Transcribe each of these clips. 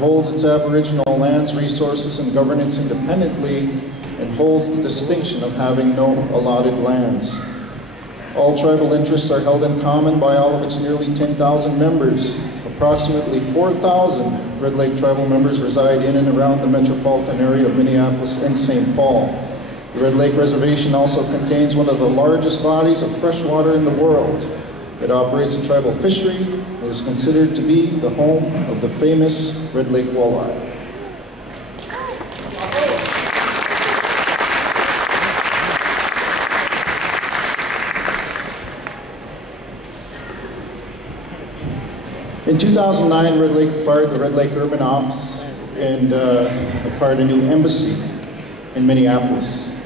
holds its Aboriginal lands, resources, and governance independently, and holds the distinction of having no allotted lands. All tribal interests are held in common by all of its nearly 10,000 members. Approximately 4,000 Red Lake tribal members reside in and around the metropolitan area of Minneapolis and St. Paul. The Red Lake Reservation also contains one of the largest bodies of fresh water in the world. It operates a tribal fishery and is considered to be the home of the famous Red Lake walleye. In 2009, Red Lake acquired the Red Lake Urban Office and acquired a new embassy in Minneapolis.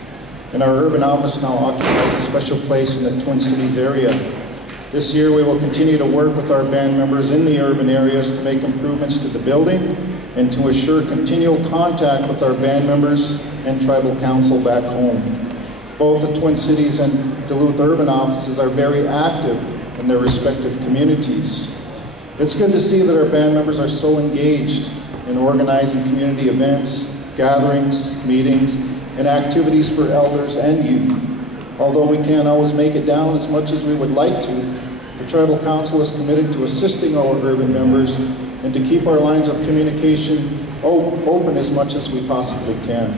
And our urban office now occupies a special place in the Twin Cities area. This year we will continue to work with our band members in the urban areas to make improvements to the building and to assure continual contact with our band members and tribal council back home. Both the Twin Cities and Duluth urban offices are very active in their respective communities. It's good to see that our band members are so engaged in organizing community events, gatherings, meetings, and activities for elders and youth. Although we can't always make it down as much as we would like to, the Tribal Council is committed to assisting our urban members and to keep our lines of communication open as much as we possibly can.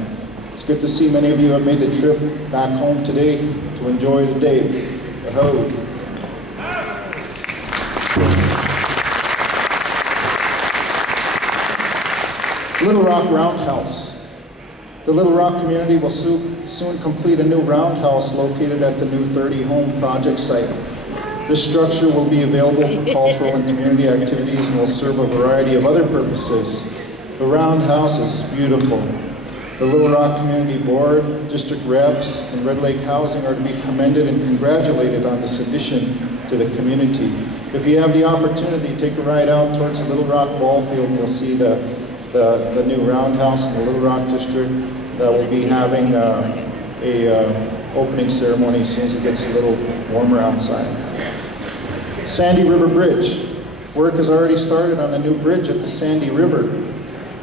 It's good to see many of you have made the trip back home today to enjoy the day. Aho. Little Rock Roundhouse. The Little Rock community will soon complete a new roundhouse located at the new 30 home project site. This structure will be available for cultural and community activities and will serve a variety of other purposes. The roundhouse is beautiful. The Little Rock Community Board, district reps, and Red Lake Housing are to be commended and congratulated on this addition to the community. If you have the opportunity, take a ride out towards the Little Rock ball field and you'll see the new roundhouse in the Little Rock district that will be having a opening ceremony as soon as it gets a little warmer outside. Sandy River Bridge. Work has already started on a new bridge at the Sandy River.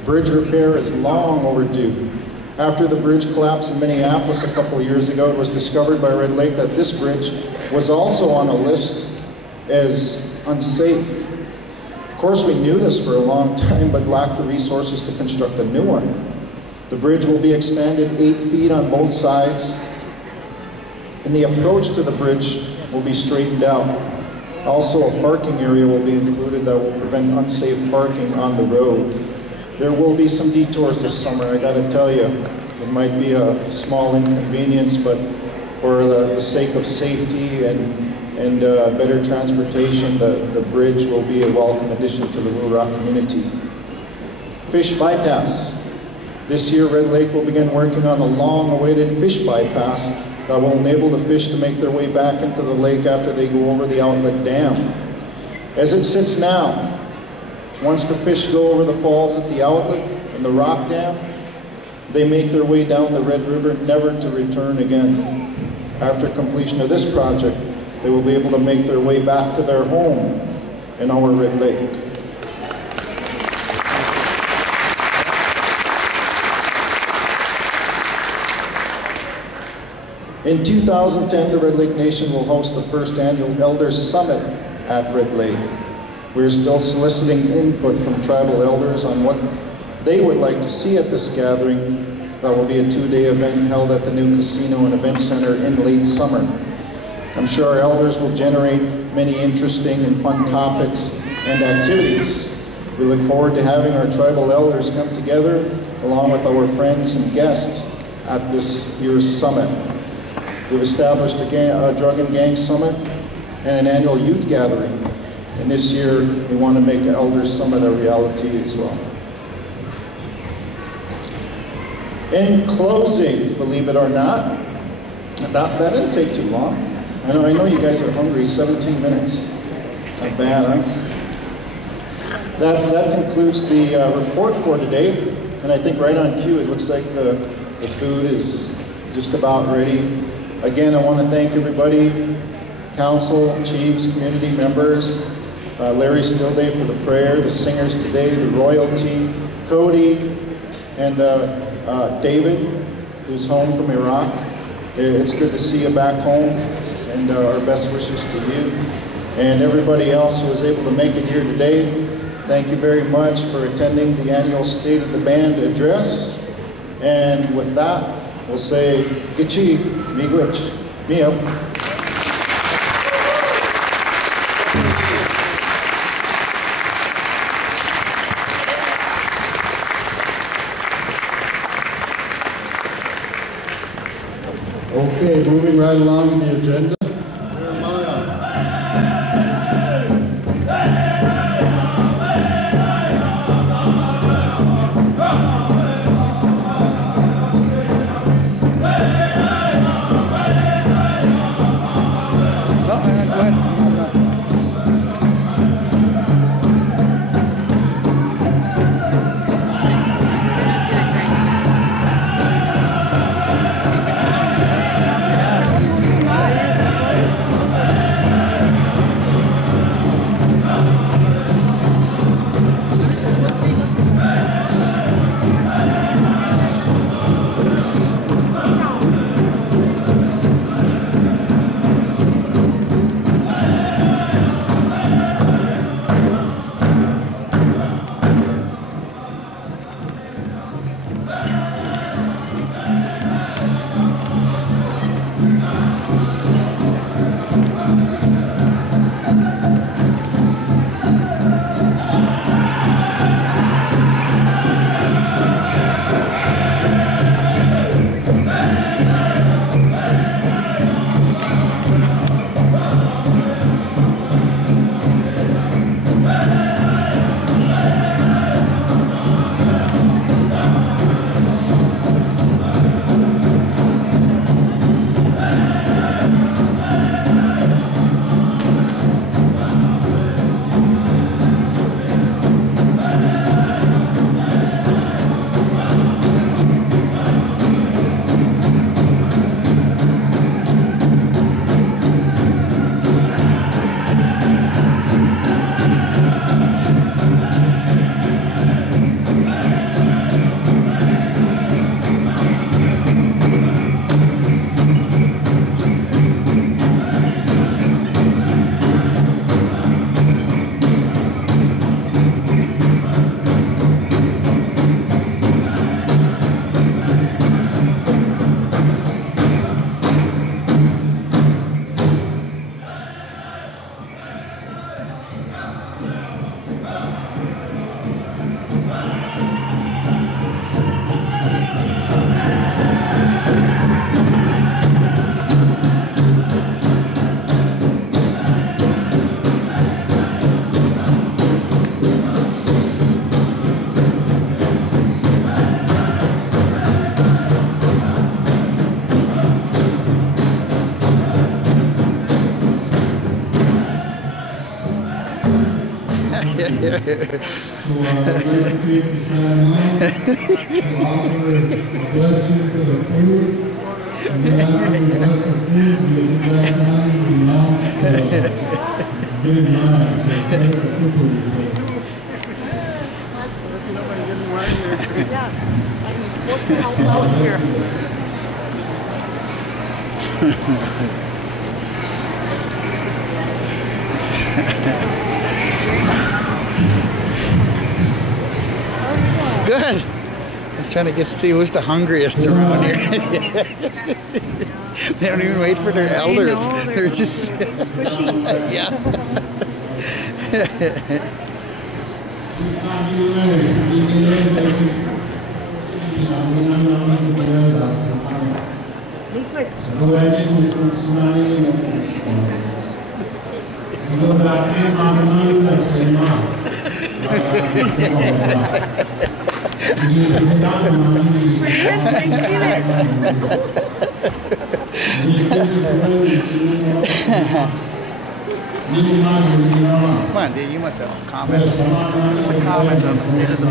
Bridge repair is long overdue. After the bridge collapsed in Minneapolis a couple of years ago, it was discovered by Red Lake that this bridge was also on a list as unsafe. Of course, we knew this for a long time, but lacked the resources to construct a new one. The bridge will be expanded 8 feet on both sides, and the approach to the bridge will be straightened out. Also, a parking area will be included that will prevent unsafe parking on the road. There will be some detours this summer, I gotta tell you. It might be a small inconvenience, but for the sake of safety and better transportation, the bridge will be a welcome addition to the Little Rock community. Fish bypass. This year, Red Lake will begin working on a long-awaited fish bypass that will enable the fish to make their way back into the lake after they go over the outlet dam. As it sits now, once the fish go over the falls at the outlet and the rock dam, they make their way down the Red River, never to return again. After completion of this project, they will be able to make their way back to their home in our Red Lake. In 2010, the Red Lake Nation will host the first annual Elders Summit at Red Lake. We're still soliciting input from tribal elders on what they would like to see at this gathering. That will be a 2-day event held at the new casino and event center in late summer. I'm sure our elders will generate many interesting and fun topics and activities. We look forward to having our tribal elders come together along with our friends and guests at this year's summit. We've established a drug and gang summit and an annual youth gathering. And this year, we want to make an Elders Summit a reality as well. In closing, believe it or not, that didn't take too long. I know you guys are hungry, 17 minutes. Not bad, huh? That concludes the report for today. And I think right on cue, it looks like the food is just about ready. Again, I want to thank everybody, council, chiefs, community members, Larry Stillday for the prayer, the singers today, the royalty, Cody, and David, who's home from Iraq. It's good to see you back home, and our best wishes to you. And everybody else who was able to make it here today, thank you very much for attending the annual State of the Band address. And with that, we'll say, Gichi, Miigwech, Mia. Okay, moving right along the agenda. Good. I was trying to get to see who's the hungriest around here. They don't even wait for their elders. They're just yeah. Come on, dude, you must have a comment. What's a comment on the state of the